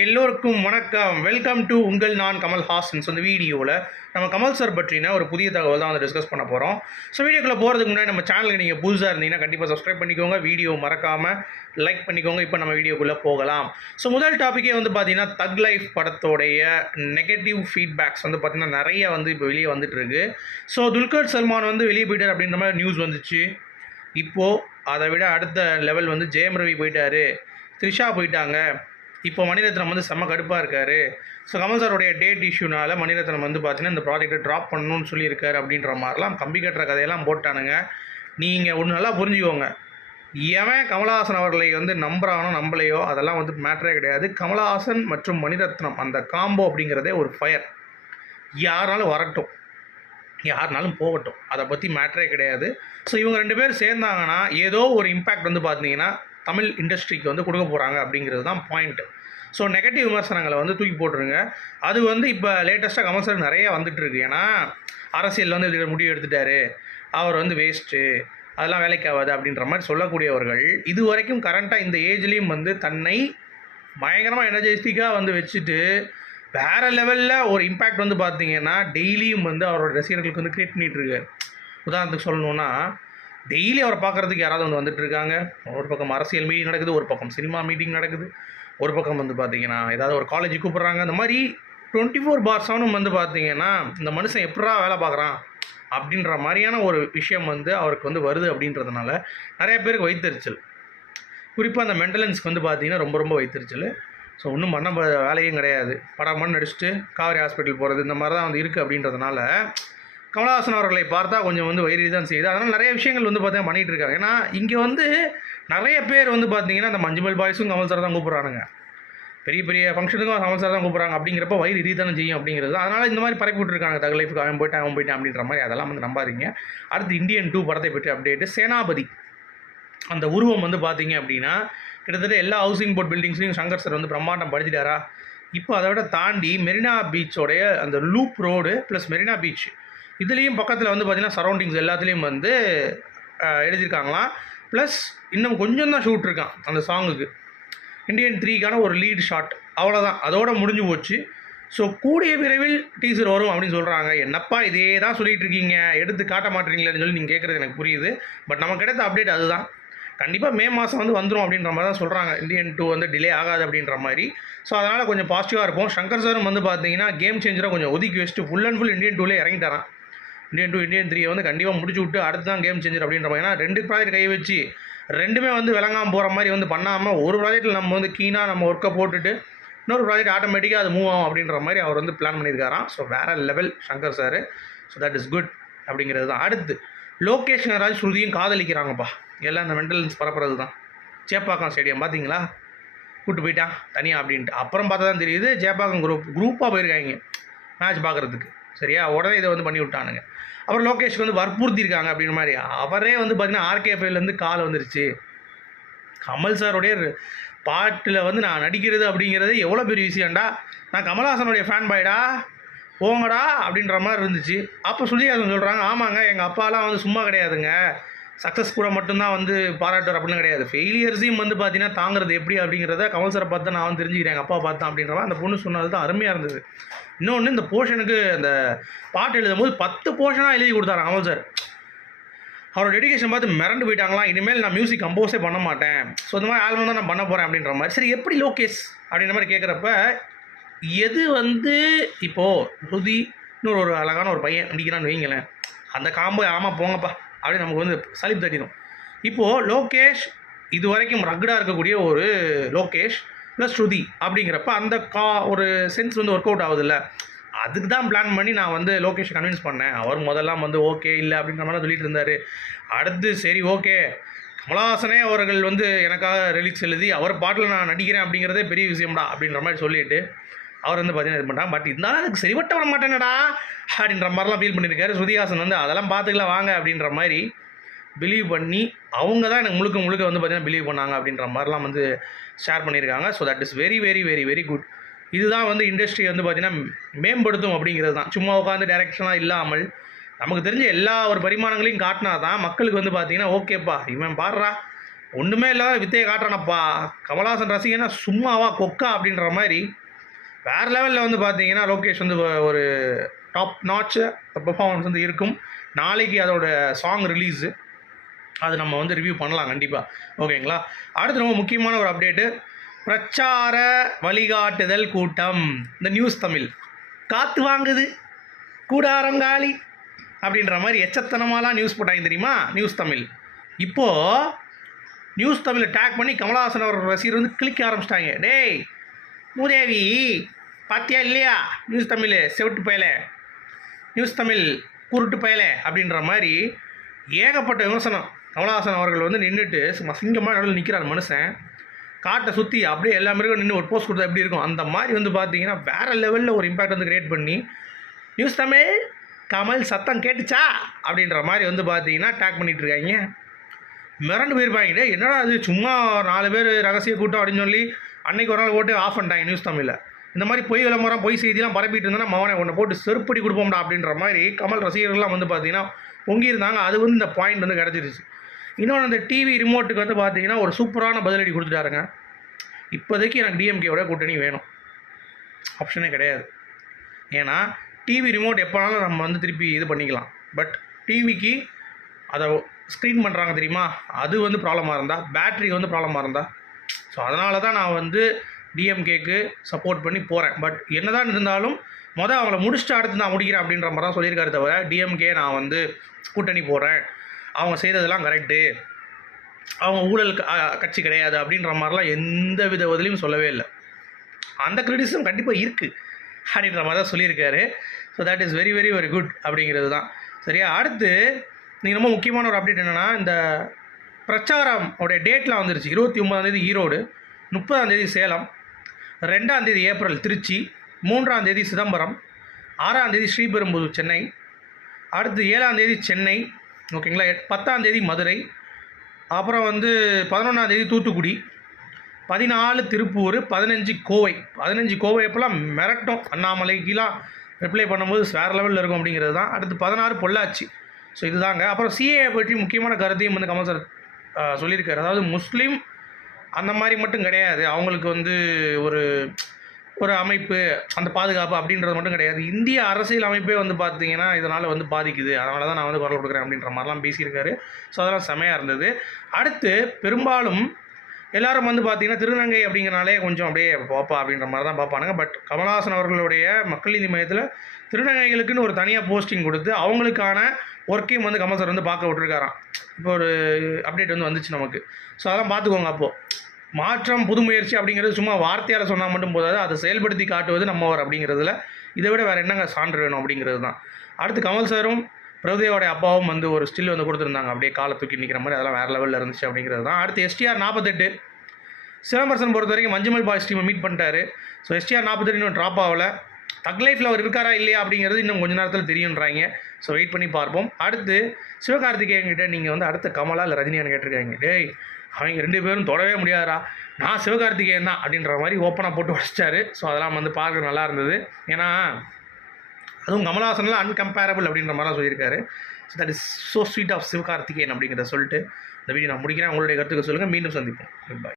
எல்லோருக்கும் வணக்கம். Welcome to உங்கள் நான் கமல் ஹாசன்ஸ் அந்த வீடியோவில் நம்ம கமல் சார் பற்றின ஒரு புதிய தகவல் தான் வந்து டிஸ்கஸ் பண்ண போகிறோம் ஸோ வீடியோக்குள்ளே போகிறதுக்கு முன்னாடி நம்ம சேனலுக்கு நீங்கள் புதுசாக இருந்தீங்கன்னா கண்டிப்பாக சப்ஸ்கிரைப் பண்ணிக்கோங்க. வீடியோ மறக்காமல் லைக் பண்ணிக்கோங்க. இப்போ நம்ம வீடியோக்குள்ளே போகலாம். ஸோ முதல் டாப்பிக்கே வந்து பார்த்திங்கன்னா தக் லைஃப் படத்தோடைய நெகட்டிவ் ஃபீட்பேக்ஸ் வந்து பார்த்திங்கன்னா நிறைய வந்து இப்போ வெளியே வந்துட்டுருக்கு. ஸோ துல்கர் சல்மான் வந்து வெளியே போயிட்டார் அப்படின்ற மாதிரி நியூஸ் வந்துச்சு. இப்போது அதை விட அடுத்த லெவல் வந்து ஜெயம் ரவி போயிட்டாரு. த்ரிஷா போயிட்டாங்க. இப்போ மணிரத்னம் வந்து செம்ம கடுப்பாக இருக்காரு. ஸோ கமல் சாருடைய டேட் இஷ்யூனால மணிரத்னம் வந்து பார்த்தீங்கன்னா இந்த ப்ராஜெக்ட்டை ட்ராப் பண்ணணும்னு சொல்லியிருக்காரு அப்படின்ற மாதிரிலாம் கம்பி கட்டுற கதையெல்லாம் போட்டானுங்க. நீங்கள் ஒன்று நல்லா புரிஞ்சுக்கோங்க. எவன் கமலஹாசன் அவர்களை வந்து நம்புறானோ நம்பலையோ அதெல்லாம் வந்து மேட்டரே கிடையாது. கமலஹாசன் மற்றும் மணிரத்னம் அந்த காம்போ அப்படிங்கிறதே ஒரு ஃபயர் யாராலும் வரட்டும். யாருனாலும் போகட்டும். அதை பற்றி மேட்டரே கிடையாது. ஸோ இவங்க ரெண்டு பேர் சேர்ந்தாங்கன்னா ஏதோ ஒரு இம்பேக்ட் வந்து பார்த்தீங்கன்னா தமிழ் இண்டஸ்ட்ரிக்கு வந்து கொடுக்க போகிறாங்க அப்படிங்கிறது தான் பாயிண்ட்டு ஸோ நெகட்டிவ் விமர்சனங்களை வந்து தூக்கி போட்டுருங்க. அது வந்து இப்போ லேட்டஸ்ட்டாக கமர்சல் நிறைய வந்துட்டுருக்கு ஏன்னா அரசியல் வந்து முடிவு எடுத்துட்டாரு. அவர் வந்து வேஸ்ட்டு அதெல்லாம் வேலைக்கு ஆகாது அப்படின்ற மாதிரி சொல்லக்கூடியவர்கள் இது வரைக்கும் கரண்ட்டாக இந்த ஏஜ்லேயும் வந்து தன்னை பயங்கரமாக எனர்ஜெட்டிக்காக வந்து வச்சுட்டு வேற லெவலில் ஒரு இம்பேக்ட் வந்து பார்த்தீங்கன்னா டெய்லியும் வந்து அவரோட ரசிகர்களுக்கு வந்து க்ரியேட் பண்ணிகிட்ருக்கார் உதாரணத்துக்கு சொல்லணுன்னா டெய்லி அவரை பார்க்குறதுக்கு யாராவது வந்து வந்துட்டு இருக்காங்க ஒரு பக்கம் அரசியல் மீட்டிங் நடக்குது ஒரு பக்கம் சினிமா மீட்டிங் நடக்குது. ஒரு பக்கம் வந்து பார்த்தீங்கன்னா ஏதாவது ஒரு காலேஜ் கூப்பிட்றாங்க. அந்த மாதிரி டுவெண்ட்டி ஃபோர் பார் செவனும் வந்து பார்த்தீங்கன்னா இந்த மனுஷன் எப்படா வேலை பார்க்குறான்? அப்படின்ற மாதிரியான ஒரு விஷயம் வந்து அவருக்கு வந்து வருது அப்படின்றதுனால நிறைய பேருக்கு வைத்தறிச்சல் குறிப்பாக அந்த மென்டலன்ஸ்க்கு வந்து பார்த்தீங்கன்னா ரொம்ப ரொம்ப வைத்தறிச்சல் ஸோ ஒன்றும் பண்ண ப- வேலையும் கிடையாது. படம் மண் நடிச்சுட்டு காவேரி ஹாஸ்பிட்டல் போகிறது இந்த மாதிரி தான் வந்து இருக்குது அப்படின்றதுனால கமலஹாசன் அவர்களை பார்த்தா கொஞ்சம் வந்து வயிறு தான் செய்யுது. அதனால் நிறைய விஷயங்கள் வந்து பார்த்தீங்கன்னா பண்ணிகிட்டு இருக்காங்க ஏன்னா இங்கே வந்து நிறைய பேர் வந்து பார்த்தீங்கன்னா அந்த மஞ்சுமல் பாய்ஸும் கமல் சார் தான் கூப்பிட்றானுங்க. பெரிய பெரிய ஃபங்க்ஷனுக்கும் கமல் சார் தான் கூப்பிட்றாங்க. அப்படிங்கிறப்ப வயிறு எரி தானே செய்யும் அப்படிங்கிறது. அதனால் இந்த மாதிரி பரப்பி விட்டுருக்காங்க. தக லைஃபுக்கு அவன் போயிட்டான் அவன் போயிட்டான் அப்படின்ற மாதிரி அதெல்லாம் வந்து நம்பாதீங்க. அடுத்து இந்தியன் டூ படத்தை பற்றி அப்டேட்டு சேனாபதி. அந்த உருவம் வந்து பார்த்தீங்க அப்படின்னா கிட்டத்தட்ட எல்லா ஹவுசிங் போர்ட் பில்டிங்ஸ்லையும் சங்கர் சார் வந்து பிரம்மாண்டம் படுத்திட்டாரா? இப்போ அதை விட தாண்டி மெரினா பீச்சோடைய அந்த loop road plus Marina beach இதுலேயும் பக்கத்தில் வந்து பார்த்தீங்கன்னா சரௌண்டிங்ஸ் எல்லாத்துலேயும் வந்து எழுதியிருக்காங்களாம். ப்ளஸ் இன்னும் கொஞ்சம் தான் ஷூட் இருக்கான் அந்த சாங்குக்கு இந்தியன் த்ரீக்கான ஒரு லீட் ஷாட் அவ்வளோதான் அதோட முடிஞ்சு போச்சு. ஸோ கூடிய விரைவில் டீசர் வரும் அப்படின்னு சொல்கிறாங்க என்னப்பா இதே தான் சொல்லிகிட்டு இருக்கீங்க எடுத்து காட்ட மாட்டீங்களேன்னு சொல்லி நீங்கள் கேட்குறது எனக்கு புரியுது. பட் நமக்கு கிடைத்த அப்டேட் அதுதான். கண்டிப்பாக மே மாதம் வந்து வந்துடும் அப்படின்ற மாதிரி தான் சொல்கிறாங்க இந்தியன் டூ வந்து டிலே ஆகாது அப்படின்ற மாதிரி. ஸோ அதனால் கொஞ்சம் பாசிட்டிவாக இருப்போம். சங்கர் சாரும் வந்து பார்த்தீங்கன்னா கேம் சேஞ்சராக கொஞ்சம் ஒதுக்கி வச்சுட்டு ஃபுல் அண்ட் ஃபுல் இந்தியன் டூலே இறங்கிட்டாரான் இந்தியன் டூ இந்தியன் த்ரீயை வந்து கண்டிப்பாக முடிச்சு விட்டு அடுத்து தான் கேம் சேஞ்சர் அப்படின்ற மாதிரி. ஏன்னா ரெண்டு ப்ராஜெக்ட் கை வச்சு ரெண்டுமே வந்து விளங்காமல் போகிற மாதிரி வந்து பண்ணாமல் ஒரு ப்ராஜெக்ட்டில் நம்ம வந்து கீனாக நம்ம ஒர்க்கை போட்டுட்டு இன்னொரு ப்ராஜெக்ட் ஆட்டோமேட்டிக்காக அது மூவ் ஆகும் அப்படின்ற மாதிரி அவர் வந்து பிளான் பண்ணியிருக்காராம். ஸோ வேறு level Shankar sir so that is good அப்படிங்கிறது தான். அடுத்து லோகேஷ் ராஜ் ஸ்ருதியும் காதலிக்கிறாங்கப்பா. எல்லாம் இந்த மென்டலன்ஸ் பரப்புறது தான் சேப்பாக்கம் ஸ்டேடியம் பார்த்தீங்களா கூப்பிட்டு போயிட்டான் தனியாக அப்படின்ட்டு. அப்புறம் பார்த்தா தான் தெரியுது சேப்பாக்கம் குரூப் குரூப்பாக போயிருக்காங்க. மேட்ச் பார்க்குறதுக்கு. சரியா? உடனே இதை வந்து பண்ணி விட்டானுங்க. அப்புறம் லோகேஷ்க்கு வந்து வற்புறுத்தியிருக்காங்க அப்படின்ற மாதிரி. அவரே வந்து பார்த்தீங்கன்னா ஆர்கேஃபைலேருந்து கால் வந்துருச்சு. கமல் சாருடைய பாட்டில் வந்து நான் நடிக்கிறது அப்படிங்கிறது எவ்வளோ பெரிய விஷயம்டா? நான் கமல்ஹாசனுடைய ஃபேன் பாய்டா போங்கடா அப்படின்ற மாதிரி இருந்துச்சு. அப்போ சுஜிஹாசன் சொல்கிறாங்க ஆமாங்க எங்கள் அப்பாலாம் வந்து சும்மா கிடையாதுங்க. சக்ஸஸ் கூட மட்டும்தான் வந்து பாராட்டுவார் அப்படின்னு கிடையாது. ஃபெயிலியர்ஸையும் வந்து பார்த்தீங்கன்னா தாங்குறது எப்படி அப்படிங்கிறத கமல் சாரை பார்த்து நான் வந்து தெரிஞ்சுக்கிறேன். எங்கள் அப்பா பார்த்தேன் அப்படின்ற அந்த பொண்ணு சொன்னது தான் அருமையாக இருந்தது. இன்னொன்று இந்த போர்ஷனுக்கு அந்த பாட்டு எழுதும் போது பத்து போர்ஷனாக எழுதி கொடுத்தாரு கமல் சார் அவரோட டெடிகேஷன் பார்த்து மிரண்டு போயிட்டாங்களாம் இனிமேல் நான் மியூசிக் கம்போஸே பண்ண மாட்டேன். ஸோ இந்த மாதிரி ஆல்பம் தான் நான் பண்ண போகிறேன் அப்படின்ற மாதிரி. சரி எப்படி லோகேஷ் அப்படின்ற மாதிரி கேட்குறப்ப எது வந்து இப்போது ஸ்ருதி இன்னொரு ஒரு அழகான ஒரு பையன் நடிக்கிறான்னு வைங்களேன். அந்த காம்போ ஆமாம் போங்கப்பா. அப்படின்னு நமக்கு வந்து சலிப்பு தட்டிடும். இப்போது லோகேஷ் இது வரைக்கும் ரக்கடாக இருக்கக்கூடிய ஒரு லோகேஷ் ப்ளஸ் ஸ்ருதி அப்படிங்கிறப்ப அந்த கா ஒரு சென்ஸ் வந்து ஒர்க் அவுட் ஆகுதுல்ல. அதுக்கு தான் பிளான் பண்ணி நான் வந்து லோகேஷ் கன்வின்ஸ் பண்ணேன். அவர் முதல்லாம் வந்து ஓகே இல்லை அப்படின்ற மாதிரி சொல்லிட்டு இருந்தார். அடுத்து சரி ஓகே கமலஹாசனே அவர்கள் வந்து எனக்காக ரிலீக்ஸ் எழுதி அவர் பாட்டில் நான் நடிக்கிறேன் அப்படிங்கிறதே பெரிய விஷயம்டா அப்படின்ற மாதிரி சொல்லிட்டு அவர் வந்து பார்த்தீங்கன்னா இது பண்ணுறான் பட் இருந்தாலும் அதுக்கு சரிபட்ட வர மாட்டேனடா அப்படின்ற மாதிரிலாம் ஃபீல் பண்ணியிருக்காரு ஸ்ருதிஹாசன் வந்து அதெல்லாம் பார்த்துக்கலாம் வாங்க அப்படின்ற மாதிரி பிலீவ் பண்ணி அவங்க தான் எனக்கு முழுக்க முழுக்க வந்து பார்த்தீங்கன்னா பிலீவ் பண்ணாங்க அப்படின்ற மாதிரிலாம் வந்து ஷேர் பண்ணியிருக்காங்க so that is very very very very good இதுதான் வந்து இண்டஸ்ட்ரி வந்து பார்த்தீங்கன்னா மேம்படுத்தும் அப்படிங்கிறது தான். சும்மா உட்காந்து டைரக்ஷனாக இல்லாமல் நமக்கு தெரிஞ்ச எல்லா ஒரு பரிமாணங்களையும் காட்டினா தான் மக்களுக்கு வந்து பார்த்தீங்கன்னா ஓகேப்பா இவன் பாடுறா. ஒன்றுமே இல்லாத வித்தையை காட்டுறானப்பா. கமலஹாசன் ரசிகனா சும்மாவா கொக்கா அப்படின்ற மாதிரி வேறு லெவலில் வந்து பார்த்தீங்கன்னா லோகேஷ் வந்து ஒரு டாப் நாட்ச் பெர்ஃபார்மன்ஸ் வந்து இருக்கும். நாளைக்கு அதோட சாங் ரிலீஸு அது நம்ம வந்து ரிவ்யூ பண்ணலாம் கண்டிப்பாக ஓகேங்களா அடுத்து ரொம்ப முக்கியமான ஒரு அப்டேட்டு பிரச்சார வழிகாட்டுதல் கூட்டம். இந்த நியூஸ் தமிழ். காற்று வாங்குது. கூடாரங்காலி அப்படின்ற மாதிரி எச்சத்தனமாலாம் நியூஸ் போட்டாங்க தெரியுமா? நியூஸ் தமிழ். இப்போது நியூஸ் தமிழை டேக் பண்ணி கமலஹாசன் அவர் ரசிகர் வந்து கிளிக்க ஆரம்பிச்சிட்டாங்க. டேய் மூதேவி பார்த்தியா இல்லையா? நியூஸ் தமிழ் செவிட்டு பயல. நியூஸ் தமிழ் குருட்டு பயல அப்படின்ற மாதிரி ஏகப்பட்ட விமர்சனம். கமலஹாசன் அவர்கள் வந்து நின்றுட்டு சும்மா சிங்கமாக நடுவில் நிற்கிறார் மனுஷன். காட்டை சுற்றி அப்படியே எல்லா மிருகம் நின்று ஒரு போஸ்ட் கொடுத்தா எப்படி இருக்கும்? அந்த மாதிரி வந்து பார்த்தீங்கன்னா வேறு லெவலில் ஒரு இம்பேக்ட் வந்து கிரியேட் பண்ணி நியூஸ் தமிழ் கமல் சத்தம் கேட்டுச்சா? அப்படின்ற மாதிரி வந்து பார்த்தீங்கன்னா டேக் பண்ணிட்டு இருக்காங்க. மிரண்டு போயிருப்பாங்க. என்னடா அது சும்மா நாலு பேர் ரகசிய கூட்டம் அப்படின்னு சொல்லி அன்னைக்கு ஒரு நாள் ஓட்டு ஆஃப் பண்ணிட்டாங்க நியூஸ் தமிழில். இந்த மாதிரி பொய் விளம்பரம் பொய் செய்திலாம் பரப்பிட்டு இருந்தால் மவனை ஒன்று போட்டு செருப்படி கொடுப்போம்டா அப்படின்ற மாதிரி கமல் ரசிகர்கள்லாம் வந்து பார்த்தீங்கன்னா பொங்கியிருந்தாங்க. அது வந்து இந்த பாயிண்ட் வந்து கிடச்சிருச்சு. இன்னொன்று அந்த டிவி ரிமோட்டுக்கு வந்து பார்த்தீங்கன்னா ஒரு சூப்பரான பதிலடி கொடுத்துட்டாருங்க. இப்போதைக்கு எனக்கு டிஎம்கேவோட கூட்டணி வேணும். ஆப்ஷனே கிடையாது. ஏன்னா டிவி ரிமோட் எப்போனாலும் நம்ம வந்து திருப்பி இது பண்ணிக்கலாம். பட் டிவிக்கு அதை ஸ்க்ரீன் பண்ணுறாங்க தெரியுமா? அது வந்து ப்ராப்ளமாக இருந்தால் பேட்ரி வந்து ப்ராப்ளமாக இருந்தால் ஸோ அதனால தான் நான் வந்து டிஎம்கேக்கு சப்போர்ட் பண்ணி போகிறேன் பட் என்னதான் இருந்தாலும் மொதல் அவங்கள முடிச்சுட்டு அடுத்து நான் முடிக்கிறேன் அப்படின்ற மாதிரி தான் சொல்லியிருக்காரு தவிர டிஎம்கே நான் வந்து கூட்டணி போடுறேன். அவங்க செய்ததெல்லாம் கரெக்டு அவங்க ஊழல் க- கட்சி கிடையாது அப்படின்ற மாதிரிலாம் எந்த வித உதவியும் சொல்லவே இல்லை. அந்த கிரிட்டிசம் கண்டிப்பாக இருக்குது அப்படின்ற மாதிரி தான் சொல்லியிருக்காரு. So that is very very very good அப்படிங்கிறது தான் சரியா? அடுத்து நீங்கள் ரொம்ப முக்கியமான ஒரு அப்டேட் என்னென்னா இந்த பிரச்சாரம் உடைய டேட்லாம் வந்துருச்சு. இருபத்தி ஒன்பதாந்தேதி ஈரோடு முப்பதாந்தேதி சேலம் ரெண்டாந்தேதி ஏப்ரல் திருச்சி மூன்றாந்தேதி சிதம்பரம் ஆறாந்தேதி ஸ்ரீபெரும்புதூர் சென்னை அடுத்து ஏழாந்தேதி சென்னை ஓகேங்களா எட்- பத்தாந்தேதி மதுரை அப்புறம் வந்து பதினொன்றாந்தேதி தூத்துக்குடி பதினாலு திருப்பூர் பதினஞ்சு கோவை. பதினஞ்சு கோவை எப்போல்லாம் மிரட்டும். அண்ணாமலைக்கெலாம் ரிப்ளை பண்ணும்போது வேறு லெவலில் இருக்கும் அப்படிங்கிறது தான். அடுத்து பதினாறு பொள்ளாச்சி. ஸோ இதுதாங்க. அப்புறம் சிஏ பற்றி முக்கியமான கருத்தையும் வந்து கமல் சார் சொல்லியிருக்காரு. அதாவது முஸ்லீம் அந்த மாதிரி மட்டும் கிடையாது. அவங்களுக்கு வந்து ஒரு ஒரு அமைப்பு அந்த பாதுகாப்பு அப்படின்றது மட்டும் கிடையாது. இந்திய அரசியல் அமைப்பே வந்து பார்த்தீங்கன்னா இதனால் வந்து பாதிக்குது. அதனால தான் நான் வந்து குரல் கொடுக்குறேன் அப்படின்ற மாதிரிலாம் பேசியிருக்காரு. ஸோ அதெல்லாம் செமையாக இருந்தது. அடுத்து பெரும்பாலும் எல்லாரும் வந்து பார்த்தீங்கன்னா திருநங்கை அப்படிங்கிறனாலே கொஞ்சம் அப்படியே பார்ப்பா அப்படின்ற மாதிரி தான் பார்ப்பானுங்க பட் கமல்ஹாசன் அவர்களுடைய மக்கள் நீதி மையத்தில் திருநங்கைகளுக்குன்னு ஒரு தனியாக போஸ்டிங் கொடுத்து அவங்களுக்கான ஒர்க்கையும் வந்து கமல் சார் வந்து பார்க்க விட்டுருக்காராம். இப்போ ஒரு அப்டேட் வந்து வந்துச்சு நமக்கு. ஸோ அதெல்லாம் பார்த்துக்கோங்க அப்போது மாற்றம் புது முயற்சி அப்படிங்கிறது சும்மா வார்த்தையால் சொன்னால் மட்டும் போதாது. அதை செயல்படுத்தி காட்டுவது நம்மவர் அப்படிங்கிறதுல. இதை விட வேறு என்னங்க சான்று வேணும் அப்படிங்கிறது தான். அடுத்து கமல் சாரும் பிரபுதேவோடைய அப்பாவும் வந்து ஒரு ஸ்டில் வந்து கொடுத்துருந்தாங்க. அப்படியே காலை தூக்கி நிற்கிற மாதிரி அதெல்லாம் வேறு லெவலில் இருந்துச்சு அப்படிங்கிறது தான். அடுத்து எஸ்டிஆர் நாற்பத்தெட்டு சிலம்பரசன் பொறுத்த வரைக்கும் மஞ்சுமல் பாய்ஸ் டீமை மீட் பண்ணிட்டாரு. ஸோ எஸ்டிஆர் நாற்பத்தெட்டு இன்னும் ட்ராப் ஆகலை. தக் லைஃப்பில் அவர் இருக்காரா இல்லையா அப்படிங்கிறது இன்னும் கொஞ்ச நேரத்தில் தெரியுன்றாங்க ஸோ வெயிட் பண்ணி பார்ப்போம். அடுத்து சிவகார்த்திகேயன் கிட்டே நீங்கள் வந்து அடுத்த கமலா இல்லை ரஜினியான்னு கேட்டிருக்காங்க. டேய் அவங்க ரெண்டு பேரும் தொடவே முடியாதா நான் சிவகார்த்திகேயன் தான் அப்படின்ற மாதிரி ஓப்பனாக போட்டு உடச்சிட்டாரு ஸோ அதெல்லாம் வந்து பார்க்க நல்லா இருந்தது. ஏன்னா அதுவும் கமலஹாசன்லாம் அன்கம்பேரபிள் அப்படின்ற மாதிரிலாம் சொல்லியிருக்காரு. So that is so sweet of Sivakarthikeyan அப்படிங்கிறத சொல்லிட்டு இந்த வீடியோ நான் முடிக்கிறேன். உங்களுடைய கருத்துக்கு சொல்லுங்கள் மீண்டும் சந்திப்போம். பாய்